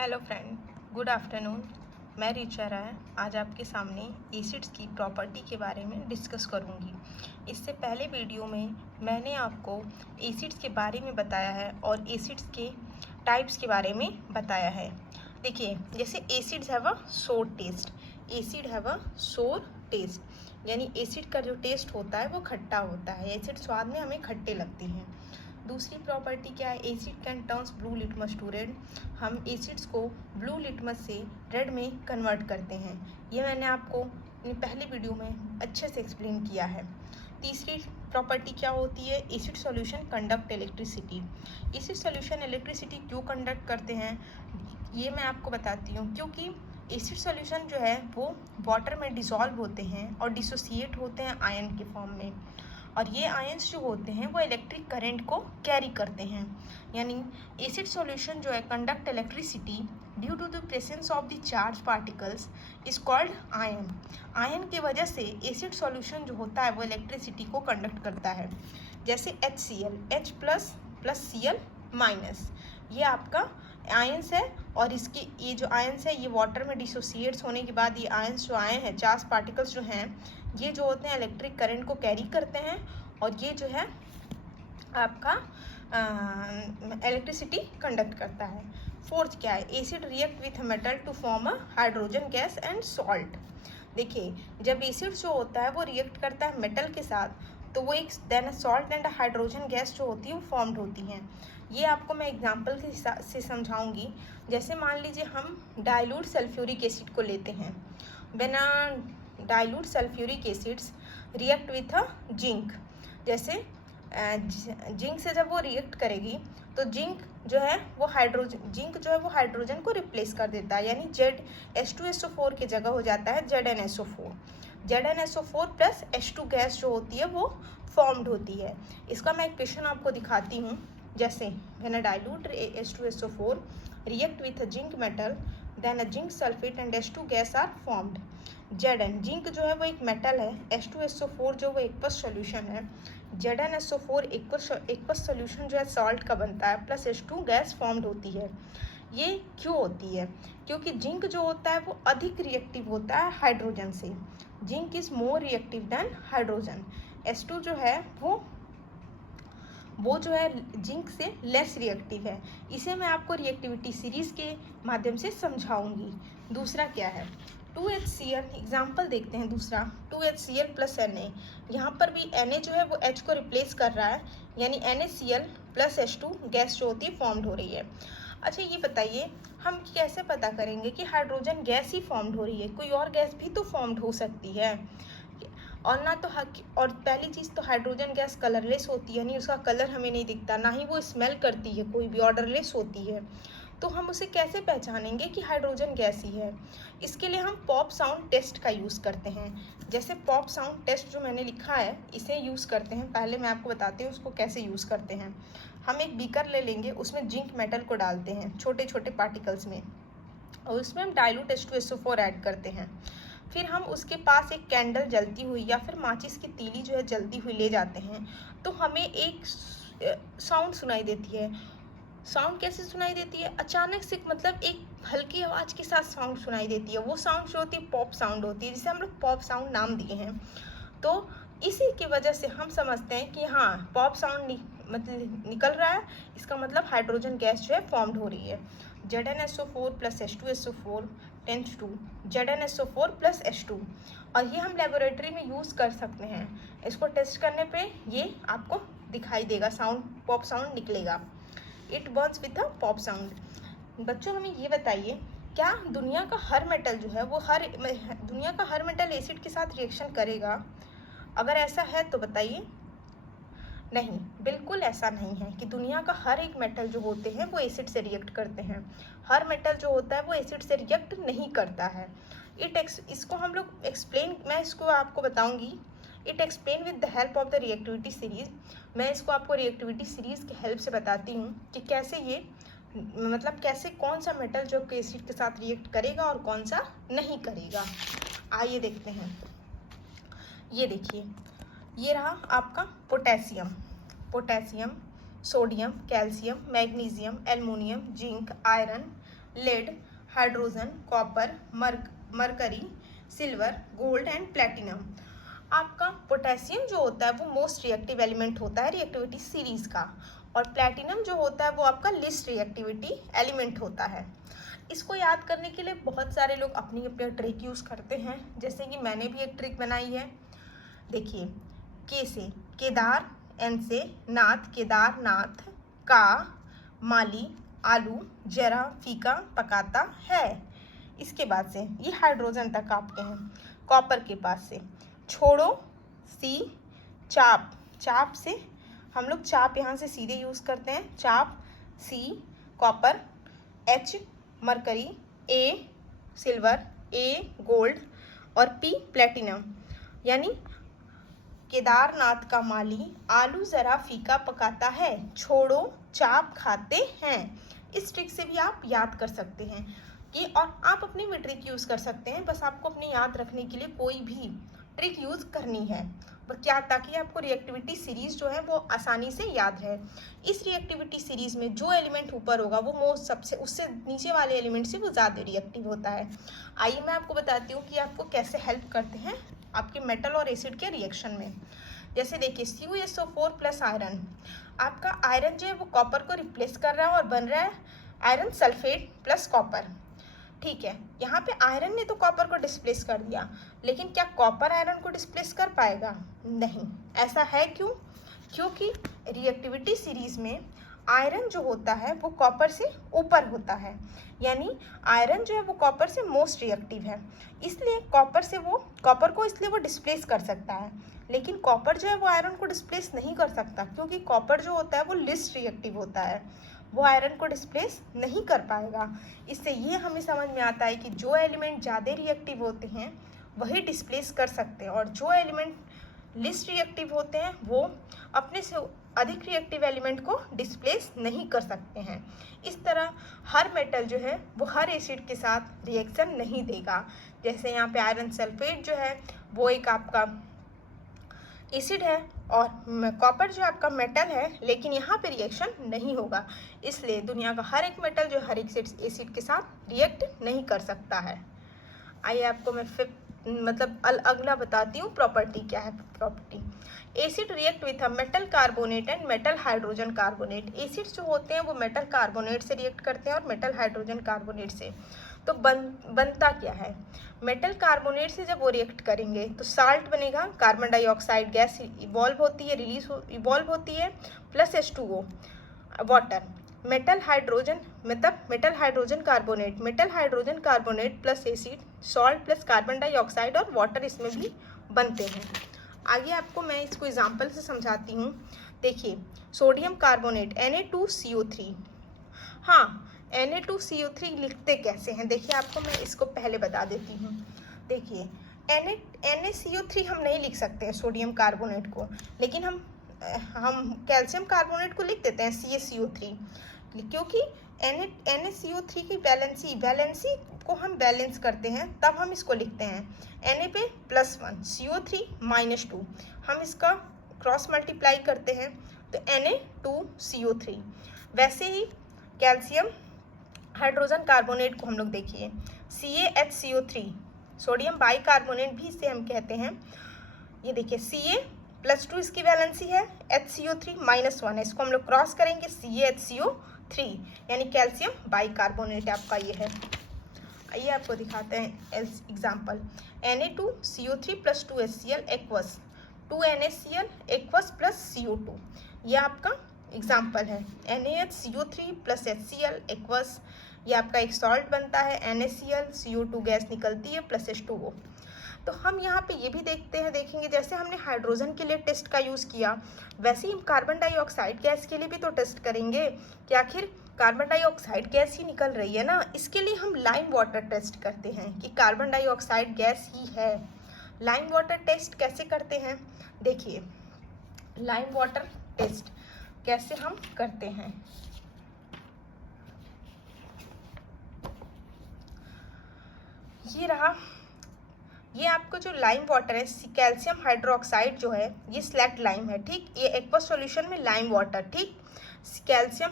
Hello friend, good afternoon. मैं रिचा राय आज आपके सामने एसिड्स की प्रॉपर्टी के बारे में डिस्कस करूंगी। इससे पहले वीडियो में मैंने आपको एसिड्स के बारे में बताया है और एसिड्स के टाइप्स के बारे में बताया है। देखिए, जैसे एसिड्स हैव अ सोर टेस्ट, एसिड हैव अ सोर टेस्ट, यानी एसिड का जो टेस्ट होता है वो खट्टा होता है। एसिड स्वाद में हमें खट्टे लगते हैं। दूसरी प्रॉपर्टी क्या है, acid can turns blue litmus to red. हम एसिड्स को ब्लू लिटमस से रेड में कन्वर्ट करते हैं। ये मैंने आपको पहले वीडियो में अच्छे से एक्सप्लेन किया है। तीसरी प्रॉपर्टी क्या होती है, acid solution conduct electricity. Acid solution electricity क्यों कंडक्ट करते हैं ये मैं आपको बताती हूँ। क्योंकि एसिड सॉल्यूशन जो है वो वाटर में डिसॉल्व होते हैं और डिसोसिएट होते हैं आयन के फॉर्म में, और ये आयंस जो होते हैं वो इलेक्ट्रिक करंट को कैरी करते हैं। यानी एसिड सॉल्यूशन जो है conduct electricity due to the presence of the charge particles is called ion. Ion की वजह से एसिड सॉल्यूशन जो होता है वो इलेक्ट्रिसिटी को कंडक्ट करता है। जैसे HCl, H plus plus Cl minus, ये आपका आयंस है, और इसकी ये जो आयंस है ये वाटर में डिसोसिएट्स होने के बाद ये आयंस जो आए हैं, चार्ज पार्टिकल्स जो हैं, ये जो होते हैं इलेक्ट्रिक करंट को कैरी करते हैं, और ये जो है आपका इलेक्ट्रिसिटी कंडक्ट करता है। फोर्थ क्या है, acid react with metal to form a hydrogen gas and salt. देखिए, जब एसिड जो होता है वो रिएक्ट करता है मेटल के साथ, तो वो एक then salt and hydrogen gas जो होती है वो फॉर्म्ड होती हैं। ये आपको मैं एग्जांपल से समझाऊंगी। जैसे मान लीजिए हम डाइल्यूट सल्फ्यूरिक एसिड को लेते हैं। When dilute sulphuric acids react with a zinc, जैसे जिंक से जब वो रिएक्ट करेगी तो जिंक जो है वो हाइड्रोजन को रिप्लेस कर देता है, यानी H2SO4 की जगह हो जाता है ZnSO4। ZnSO4 plus H2 gas जो होती है वो फॉर्म्ड होती है। इसका मैं एक क्वेश्चन आपको दिखाती हूँ। जैसे when a dilute H2SO4 react with a zinc metal then a zinc sulphate and H2 gas are formed. Zn, zinc जो है वो एक मेटल है, H2SO4 जो वो एक्वस सॉल्यूशन है, ZnSO4 एक्वस सॉल्यूशन जो है सॉल्ट का बनता है, प्लस H2 गैस फॉर्म्ड होती है। ये क्यों होती है? क्योंकि जिंक जो होता है वो अधिक रिएक्टिव होता है हाइड्रोजन से। Zinc is more reactive than hydrogen. H2 जो है वो जो है जिंक से लेस रिएक्टिव है। इसे मैं आपको रिएक्टिविटी सीरीज के माध्यम से समझाऊंगी। दूसरा क्या है, 2HCl, एग्जाम्पल देखते हैं। दूसरा 2HCl प्लस Na, यहाँ पर भी Na जो है वो H को रिप्लेस कर रहा है, यानी NaCl प्लस H2 गैस जो होती है फॉर्म्ड हो रही है। अच्छा, ये बताइए हम कैसे पता करेंगे कि हाइड्रोजन गैस ही फॉर्म्ड हो रही है? कोई और गैस भी तो फॉर्म्ड हो सकती है। और ना तो और पहली चीज़ तो हाइड्रोजन गैस कलरलेस होती है, यानी उसका कलर हमें नहीं दिखता, ना ही वो स्मेल करती है, कोई भी ऑर्डरलेस होती है। तो हम उसे कैसे पहचानेंगे कि हाइड्रोजन गैस ही है? इसके लिए हम पॉप साउंड टेस्ट का यूज़ करते हैं। जैसे पॉप साउंड टेस्ट जो मैंने लिखा है इसे यूज़ करते हैं। पहले मैं आपको बताती हूँ उसको कैसे यूज़ करते हैं। हम एक बीकर ले लेंगे, उसमें जिंक मेटल को डालते हैं छोटे छोटे पार्टिकल्स में, और उसमें हम डाइल्यूट H2SO4 ऐड करते हैं। फिर हम उसके पास एक कैंडल जलती हुई या फिर माचिस की तीली जो है जलती हुई ले जाते हैं, तो हमें एक साउंड सुनाई देती है। साउंड कैसे सुनाई देती है? अचानक से, मतलब एक हल्की आवाज़ के साथ साउंड सुनाई देती है। वो साउंड जो होती है पॉप साउंड होती है, जिसे हम लोग पॉप साउंड नाम दिए हैं। तो इसी की वजह से हम समझते हैं कि हाँ, पॉप साउंड मतलब निकल रहा है, इसका मतलब हाइड्रोजन गैस जो है फॉर्म्ड हो रही है। ZnSO4 plus H2SO4 tense to ZnSO4 plus H2, और ये हम लेबोरेटरी में यूज़ कर सकते हैं। इसको टेस्ट करने पे ये आपको दिखाई देगा, साउंड पॉप साउंड निकलेगा। It Burns with a pop sound. बच्चों, हमें ये बताइए, क्या दुनिया का हर मेटल जो है वो दुनिया का हर मेटल एसिड के साथ रिएक्शन करेगा? अगर ऐसा है तो बताइए। नहीं, बिल्कुल ऐसा नहीं है कि दुनिया का हर एक मेटल जो होते हैं वो एसिड से रिएक्ट करते हैं। हर मेटल जो होता है वो एसिड से रिएक्ट नहीं करता है। इसको हम लोग एक्सप्लेन, मैं इसको आपको बताऊंगी। It explain with the help of the reactivity series. मैं इसको आपको रिएक्टिविटी सीरीज की हेल्प से बताती हूँ कि कैसे ये मतलब कैसे कौन सा मेटल जो एसिड के साथ रिएक्ट करेगा और कौन सा नहीं करेगा। आइए देखते हैं। ये देखिए, ये रहा आपका potassium, sodium, calcium, magnesium, aluminium, zinc, iron, lead, hydrogen, copper, mercury, silver, gold and platinum. आपका पोटेशियम जो होता है वो मोस्ट रिएक्टिव एलिमेंट होता है रिएक्टिविटी सीरीज का, और प्लेटिनम जो होता है वो आपका लिस्ट रिएक्टिविटी एलिमेंट होता है। इसको याद करने के लिए बहुत सारे लोग अपनी अपनी ट्रिक यूज़ करते हैं, जैसे कि मैंने भी एक ट्रिक बनाई है। देखिए, के से केदार, एन से नाथ, केदारनाथ, का माली, आलू, जरा फीका पकाता है। इसके बाद से ये हाइड्रोजन तक आपके हैं। कॉपर के पास से छोड़ो, सी, चाप, चाप से हम लोग चाप यहाँ से सीधे यूज़ करते हैं, चाप, सी कॉपर, एच मरकरी, ए सिल्वर, ए गोल्ड और पी प्लेटिनम। यानी केदारनाथ का माली आलू ज़रा फीका पकाता है, छोड़ो चाप खाते हैं। इस ट्रिक से भी आप याद कर सकते हैं ये, और आप अपनी भी ट्रिक यूज़ कर सकते हैं। बस आपको अपने याद रखने के लिए कोई भी ट्रिक यूज़ करनी है क्या, ताकि आपको रिएक्टिविटी सीरीज जो है वो आसानी से याद रहे। इस रिएक्टिविटी सीरीज में जो एलिमेंट ऊपर होगा वो मोस्ट सबसे उससे नीचे वाले एलिमेंट से वो ज़्यादा रिएक्टिव होता है। आइए मैं आपको बताती हूँ कि आपको कैसे हेल्प करते हैं आपके मेटल और एसिड के रिएक्शन में। जैसे देखिए, CuSO4 प्लस आयरन, आपका आयरन जो है वो कॉपर को रिप्लेस कर रहा है और बन रहा है आयरन सल्फेट प्लस कॉपर। ठीक है, यहाँ पे आयरन ने तो कॉपर को डिस्प्लेस कर दिया, लेकिन क्या कॉपर आयरन को डिस्प्लेस कर पाएगा? नहीं। ऐसा है क्यों? क्योंकि रिएक्टिविटी सीरीज में आयरन जो होता है वो कॉपर से ऊपर होता है, यानी आयरन जो है वो कॉपर से मोस्ट रिएक्टिव है, इसलिए कॉपर को इसलिए वो डिस्प्लेस कर सकता है। लेकिन कॉपर जो है वो आयरन को डिस्प्लेस नहीं कर सकता, क्योंकि कॉपर जो होता है वो लिस्ट रिएक्टिव होता है, वो आयरन को डिस्प्लेस नहीं कर पाएगा। इससे ये हमें समझ में आता है कि जो एलिमेंट ज़्यादा रिएक्टिव होते हैं वही डिस्प्लेस कर सकते हैं, और जो एलिमेंट लिस्ट रिएक्टिव होते हैं वो अपने से अधिक रिएक्टिव एलिमेंट को डिस्प्लेस नहीं कर सकते हैं। इस तरह हर मेटल जो है वो हर एसिड के साथ रिएक्शन नहीं देगा। जैसे यहाँ पे आयरन सल्फेट जो है वो एक आपका एसिड है, और कॉपर जो आपका मेटल है, लेकिन यहाँ पे रिएक्शन नहीं होगा। इसलिए दुनिया का हर एक मेटल जो हर एक एसिड के साथ रिएक्ट नहीं कर सकता है। आइए आपको मैं अगला बताती हूँ प्रॉपर्टी क्या है। Property, acid react with a metal carbonate and metal hydrogen carbonate. Acids जो होते हैं वो मेटल कार्बोनेट से रिएक्ट करते हैं और मेटल हाइड्रोजन कार्बोनेट से। तो बनता क्या है? मेटल कार्बोनेट से जब वो रिएक्ट करेंगे तो साल्ट बनेगा, कार्बन डाइऑक्साइड गैस इवॉल्व होती है, plus H2O water. Metal hydrogen carbonate plus acid, salt plus carbon dioxide और वाटर इसमें भी बनते हैं। आगे आपको मैं इसको एग्जांपल से समझाती हूँ। देखिए, सोडियम कार्बोनेट Na2CO3। हाँ, Na2CO3 लिखते कैसे हैं? देखिए, आपको मैं इसको पहले बता देती हूँ। देखिए, NaCO3 हम नहीं लिख सकते हैं सोडियम कार्बोनेट को, लेकिन हम कैल्शियम कार्बोनेट को लिख देते हैं CaCO3, क्योंकि NaCO3 की वैलेंसी को हम बैलेंस करते हैं, तब हम इसको लिखते हैं Na पे +1 CO3 -2, हम इसका क्रॉस मल्टीप्लाई करते हैं तो Na2CO3। वैसे ही कैल्शियम हाइड्रोजन कार्बोनेट को हम लोग देखिए CaHCO3, सोडियम बाइकार्बोनेट भी इसे हम कहते हैं। ये देखिए Ca+2 इसकी वैलेंसी है, HCO3 -1 है, इसको हम लोग क्रॉस करेंगे CaHCO3, यानी कैल्शियम बाइकार्बोनेट आपका ये है। आइए आपको दिखाते हैं example. Na2CO3 + 2HCl aqueous 2NaCl aqueous plus CO2, ये आपका एग्जाम्पल है। NaHCO3 + HCl एक्वस, ये आपका एक सॉल्ट बनता है, NaCl, CO2 गैस निकलती है प्लस H2O। तो हम यहाँ पे ये भी देखेंगे जैसे हमने हाइड्रोजन के लिए टेस्ट का यूज़ किया, वैसे ही हम कार्बन डाइऑक्साइड गैस के लिए भी तो टेस्ट करेंगे कि आखिर कार्बन डाइऑक्साइड गैस ही निकल रही है ना। इसके लिए हम लाइम वाटर टेस्ट करते हैं कि कार्बन डाइऑक्साइड गैस ही है। लाइम वाटर टेस्ट कैसे करते हैं? देखिए, लाइम वाटर टेस्ट कैसे हम करते हैं। ये रहा, ये आपको जो लाइम वाटर है, कैल्शियम हाइड्रोक्साइड जो है ये स्लैक्ट लाइम है, ठीक। ये एक्वस सॉल्यूशन में लाइम वाटर, ठीक, कैल्शियम